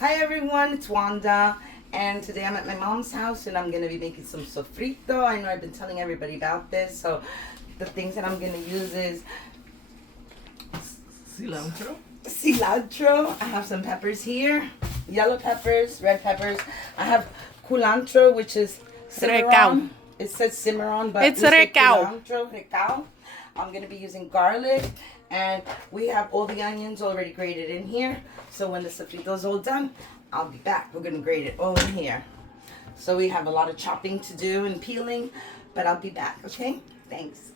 Hi everyone, it's Wanda, and today I'm at my mom's house and I'm gonna be making some sofrito. I know I've been telling everybody about this, so the things that I'm gonna use is cilantro. I have some peppers here, yellow peppers, red peppers. I have culantro, which is cimarron. It says cimarron, but It's we say recao. recao. I'm gonna be using garlic, and we have all the onions already grated in here. So when the sofrito's all done, I'll be back. We're gonna grate it all in here. So we have a lot of chopping to do and peeling, but I'll be back. Okay? Thanks.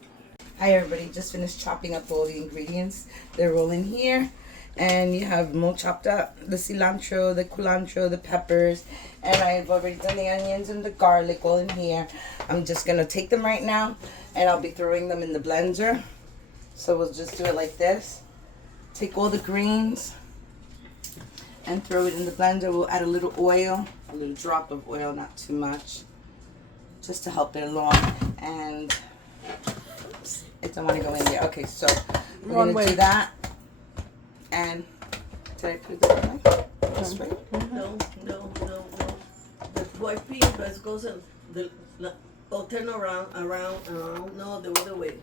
Hi everybody. Just finished chopping up all the ingredients. They're all in here. And you have them all chopped up, the cilantro, the culantro, the peppers, and I've already done the onions and the garlic all in here. I'm just gonna take them right now, and I'll be throwing them in the blender. So we'll just do it like this. Take all the greens and throw it in the blender. We'll add a little oil, a little drop of oil, not too much, just to help it along. And it don't want to go in there. Okay, so we're gonna do that. And did I put it that way? This way? No. The white pea best goes in turn around. No, the other way.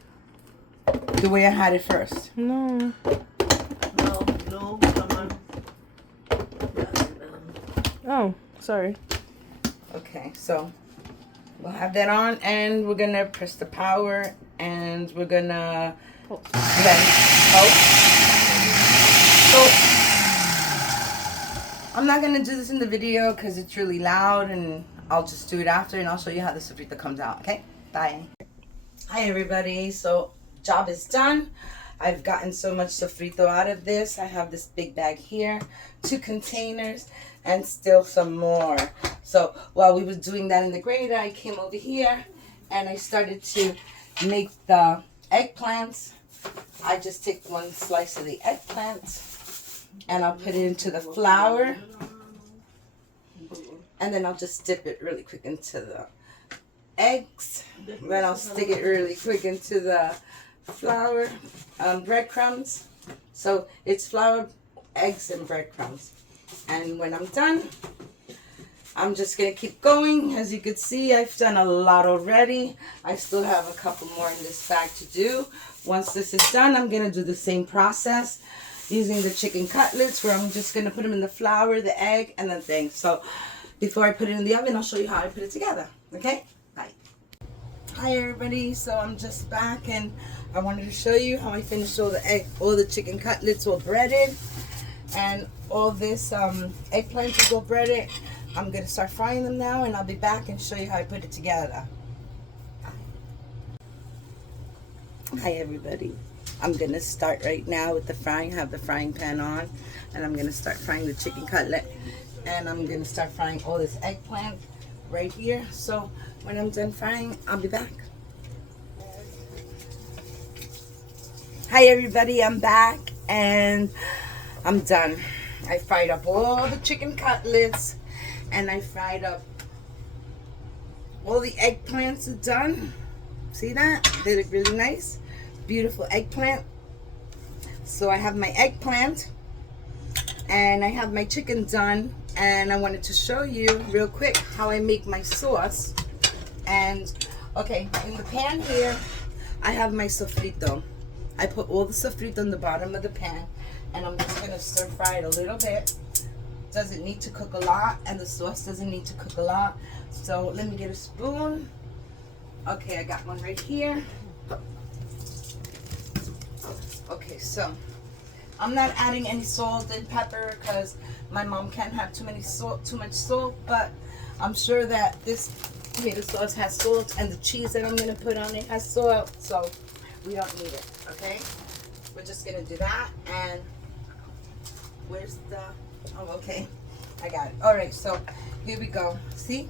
The way I had it first. No. No, come on. Oh, sorry. Okay, so we'll have that on, and we're gonna press the power, and we're gonna blend. So I'm not gonna do this in the video because it's really loud, and I'll just do it after, and I'll show you how the sofrito comes out. Okay, bye. Hi everybody. So job is done. I've gotten so much sofrito out of this. I have this big bag here, 2 containers, and still some more. So while we were doing that in the grater, I came over here and I started to make the eggplants. I just take 1 slice of the eggplant and I'll put it into the flour, and then I'll just dip it really quick into the eggs. Then I'll stick it really quick into the flour, breadcrumbs. So it's flour, eggs, and breadcrumbs. And when I'm done, I'm just gonna keep going. As you can see, I've done a lot already. I still have a couple more in this bag to do. Once this is done, I'm gonna do the same process using the chicken cutlets, where I'm just gonna put them in the flour, the egg, and the thing. So before I put it in the oven, I'll show you how I put it together. Okay? Bye. Hi everybody. So I'm just back, and I wanted to show you how I finished all the chicken cutlets all breaded, and all this eggplant is all breaded. I'm gonna start frying them now, and I'll be back and show you how I put it together. Hi everybody. I'm gonna start right now with the frying. I have the frying pan on, and I'm gonna start frying the chicken cutlet, and I'm gonna start frying all this eggplant right here. So when I'm done frying, I'll be back. Hi everybody, I'm back and I'm done. I fried up all the chicken cutlets, and I fried up all the eggplants are done. See that? They look really nice. Beautiful eggplant. So I have my eggplant and I have my chicken done, and I wanted to show you real quick how I make my sauce. And okay, in the pan here I have my sofrito. I put all the sofrito in the bottom of the pan, and I'm just gonna stir fry it a little bit. Doesn't need to cook a lot, and the sauce doesn't need to cook a lot. So let me get a spoon. Okay, I got one right here. Okay, so I'm not adding any salt and pepper because my mom can't have too much salt, but I'm sure that this tomato sauce has salt, and the cheese that I'm gonna put on it has salt, so we don't need it. Okay, we're just gonna do that. And where's the, oh okay, I got it. All right, so here we go. See,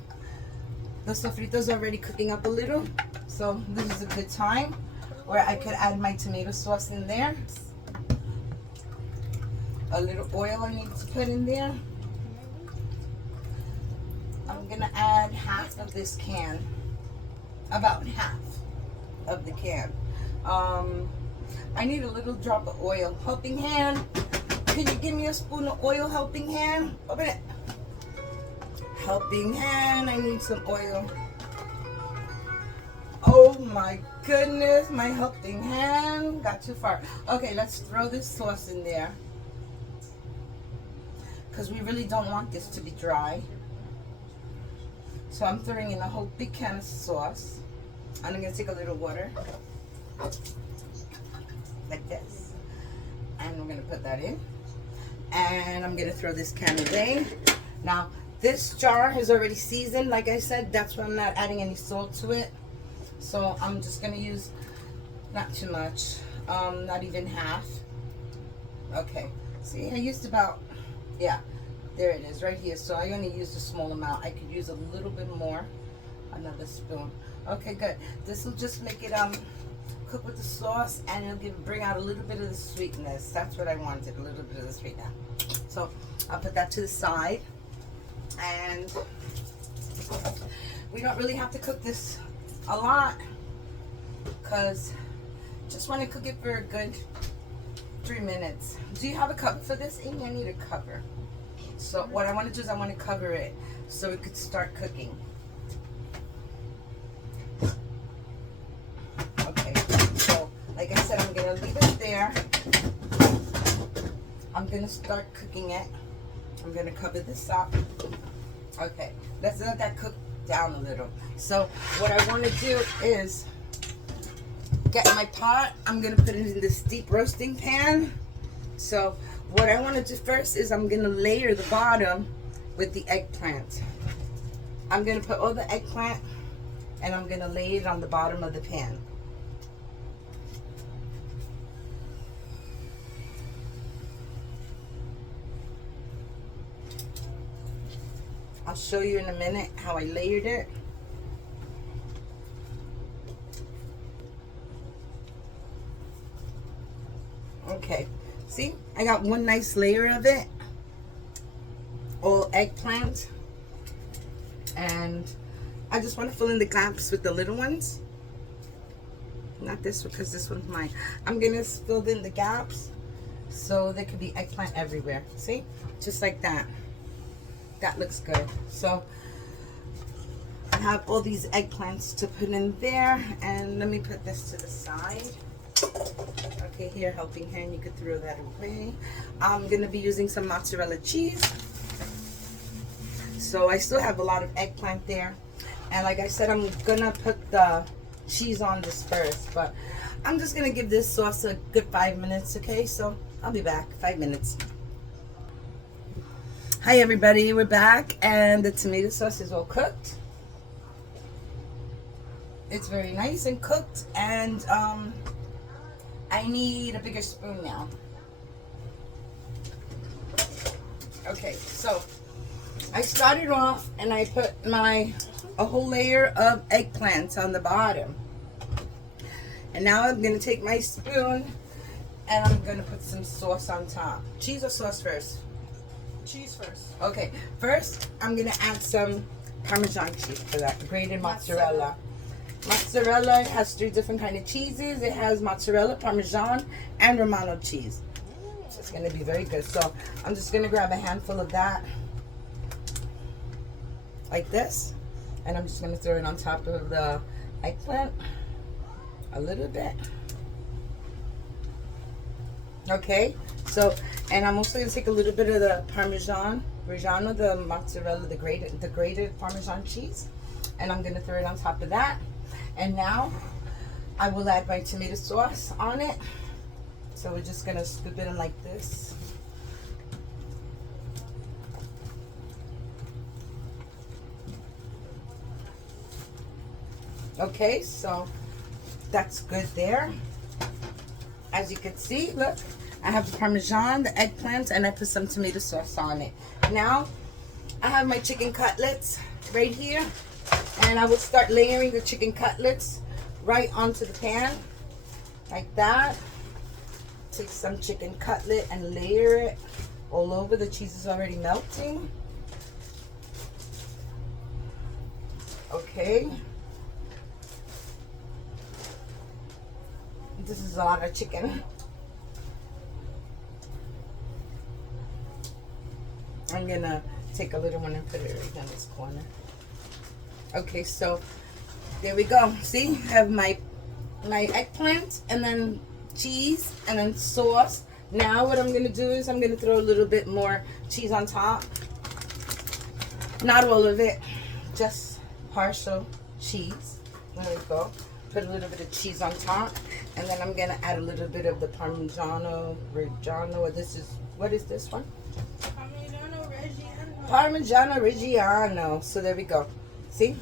the sofrito's already cooking up a little, so this is a good time where I could add my tomato sauce in there. A little oil I need to put in there. I'm gonna add half of this can, about half of the can. I need a little drop of oil. Helping hand, can you give me a spoon of oil, helping hand? Open it. Helping hand, I need some oil. Oh my goodness, my helping hand got too far. Okay, let's throw this sauce in there, because we really don't want this to be dry. So I'm throwing in a whole big can of sauce. And I'm going to take a little water, like this. And we're going to put that in. And I'm going to throw this can away. Now, this jar is already seasoned. Like I said, that's why I'm not adding any salt to it. So I'm just going to use not too much, not even half. Okay, see, I used about, yeah, there it is right here. So I only used a small amount. I could use a little bit more, another spoon. Okay, good. This will just make it cook with the sauce, and it'll bring out a little bit of the sweetness. That's what I wanted, a little bit of the sweetness. So I'll put that to the side, and we don't really have to cook this a lot, because just want to cook it for a good 3 minutes. Do you have a cover for this, Amy? I need a cover. So what I want to do is I want to cover it so it could start cooking. Okay, so like I said, I'm going to leave it there. I'm going to start cooking it. I'm going to cover this up. Okay, let's let that cook down a little. So what I want to do is get my pot. I'm going to put it in this deep roasting pan. So what I want to do first is I'm going to layer the bottom with the eggplant. I'm going to put all the eggplant, and I'm going to lay it on the bottom of the pan. I'll show you in a minute how I layered it. Okay, see, I got one nice layer of it, all eggplant, and I just want to fill in the gaps with the little ones. Not this one, because this one's mine. I'm gonna fill in the gaps so there could be eggplant everywhere. See, just like that. That looks good. So I have all these eggplants to put in there, and let me put this to the side. Okay, here, helping hand, you could throw that away. I'm gonna be using some mozzarella cheese. So I still have a lot of eggplant there, and like I said, I'm gonna put the cheese on this first, but I'm just gonna give this sauce a good 5 minutes. Okay, so I'll be back. 5 minutes. Hi everybody, we're back, and the tomato sauce is all cooked. It's very nice and cooked, and I need a bigger spoon now. Okay, so I started off and I put a whole layer of eggplants on the bottom. And now I'm gonna take my spoon and I'm gonna put some sauce on top. Cheese or sauce first? Cheese first. Okay, first I'm gonna add some Parmesan cheese for that, grated mozzarella. Mozzarella has 3 different kind of cheeses. It has mozzarella, Parmesan, and Romano cheese. So it's gonna be very good. So I'm just gonna grab a handful of that, like this, and I'm just gonna throw it on top of the eggplant, a little bit. Okay, so, and I'm also gonna take a little bit of the Parmesan, Reggiano, the mozzarella, the grated Parmesan cheese, and I'm gonna throw it on top of that. And now I will add my tomato sauce on it. So we're just gonna scoop it in like this. Okay, so that's good there. As you can see, look, I have the Parmesan, the eggplants, and I put some tomato sauce on it. Now I have my chicken cutlets right here, and I will start layering the chicken cutlets right onto the pan, like that. Take some chicken cutlet and layer it all over. The cheese is already melting. Okay. This is a lot of chicken. I'm gonna take a little one and put it right in this corner. Okay, so there we go. See, I have my eggplant and then cheese and then sauce. Now what I'm gonna do is I'm gonna throw a little bit more cheese on top. Not all of it, just partial cheese. There we go. Put a little bit of cheese on top, and then I'm gonna add a little bit of the Parmigiano Reggiano. What is this one? Parmigiano Reggiano. Parmigiano Reggiano. So there we go. See?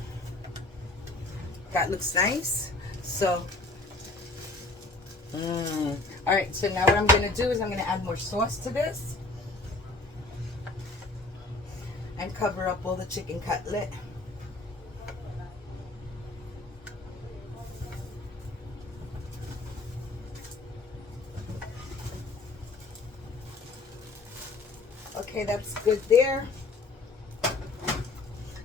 That looks nice. So, all right. So now what I'm gonna do is I'm gonna add more sauce to this, and cover up all the chicken cutlet. Okay, that's good there.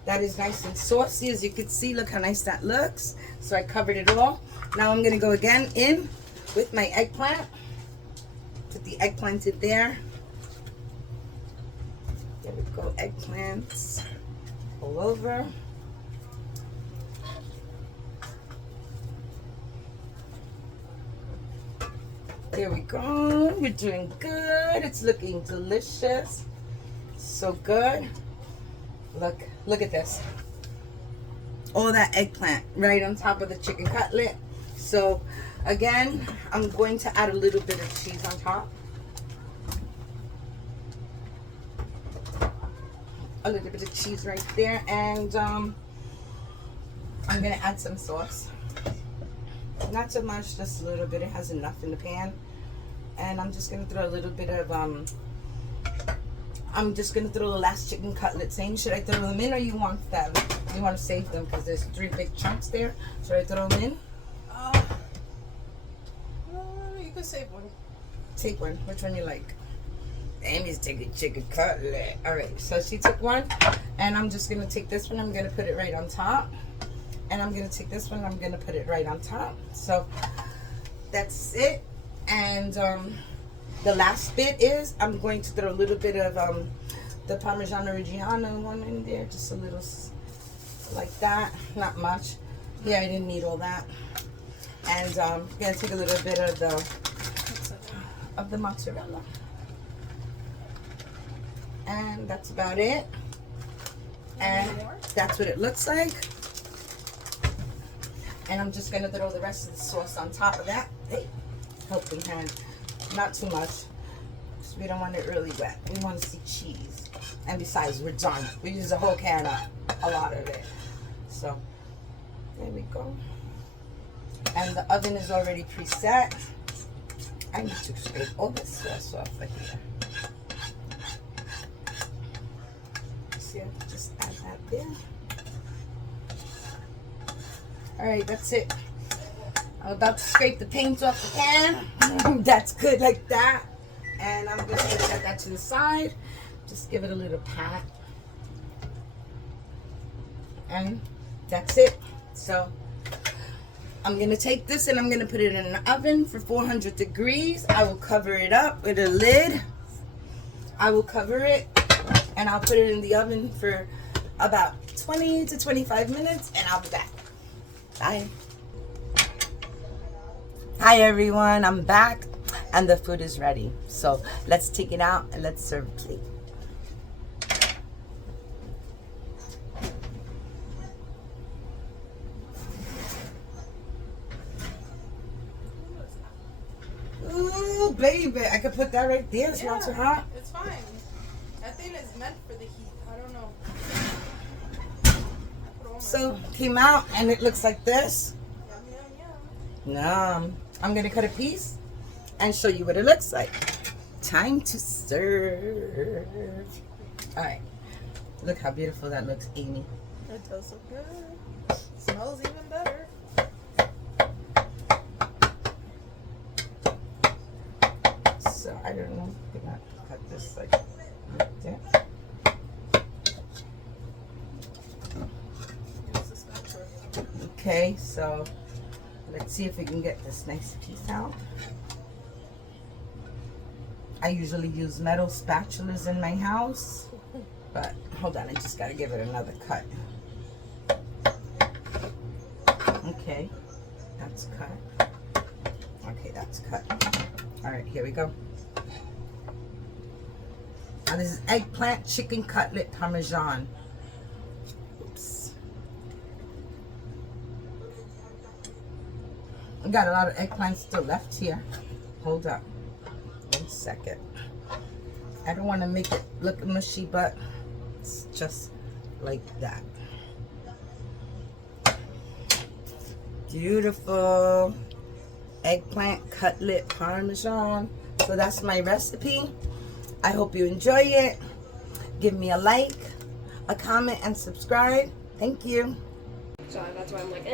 That is nice and saucy, as you can see. Look how nice that looks. So I covered it all. Now I'm gonna go again in with my eggplant. Put the eggplant in there. There we go, eggplants all over. There we go. We're doing good. It's looking delicious. So good. Look at this. All that eggplant right on top of the chicken cutlet. So again, I'm going to add a little bit of cheese on top. A little bit of cheese right there, and I'm gonna add some sauce. Not so much, just a little bit. It has enough in the pan. And I'm just gonna throw a little bit of I'm just gonna throw the last chicken cutlets in. Should I throw them in, or you want them? You want to save them because there's 3 big chunks there. Should I throw them in? You could save one. Take one. Which one you like? Amy's taking chicken cutlet. All right, so she took one, and I'm just gonna take this one. I'm gonna put it right on top, and I'm gonna take this one. I'm gonna put it right on top. So that's it. And the last bit is I'm going to throw a little bit of the Parmigiano Reggiano one in there, just a little like that, not much. Yeah, I didn't need all that. And I'm gonna take a little bit of the mozzarella, and that's about it. And that's what it looks like. And I'm just gonna throw the rest of the sauce on top of that. Hey, helping hand. Not too much, because we don't want it really wet. We want to see cheese. And besides, we're done. We use a whole can of a lot of it. So, there we go. And the oven is already preset. I need to scrape all this sauce off of here. See, I'll just add that there. Alright, that's it. I'm about to scrape the paint off the pan. That's good like that. And I'm just going to set that to the side. Just give it a little pat. And that's it. So I'm going to take this and I'm going to put it in an oven for 400 degrees. I will cover it up with a lid. I will cover it and I'll put it in the oven for about 20 to 25 minutes and I'll be back. Bye. Hi everyone, I'm back and the food is ready. So let's take it out and let's serve a plate. Ooh, baby, I could put that right there. It's not too hot. It's fine. That thing is meant for the heat. I don't know. So came out and it looks like this. Yum, yum, yum. Nom. I'm gonna cut a piece and show you what it looks like. Time to serve. All right, look how beautiful that looks, Amy. It does look good. Smells even better. So I don't know if I cut this like that. Use the spatula. Okay, so let's see if we can get this nice piece out. I usually use metal spatulas in my house. But hold on, I just gotta give it another cut. Okay, that's cut. Okay, that's cut. All right, here we go. Now this is eggplant chicken cutlet parmesan. Oops. I got a lot of eggplants still left here. Hold up. 1 second. I don't want to make it look mushy, but it's just like that. Beautiful eggplant cutlet parmesan. So that's my recipe. I hope you enjoy it. Give me a like, a comment, and subscribe. Thank you. So that's why I'm like,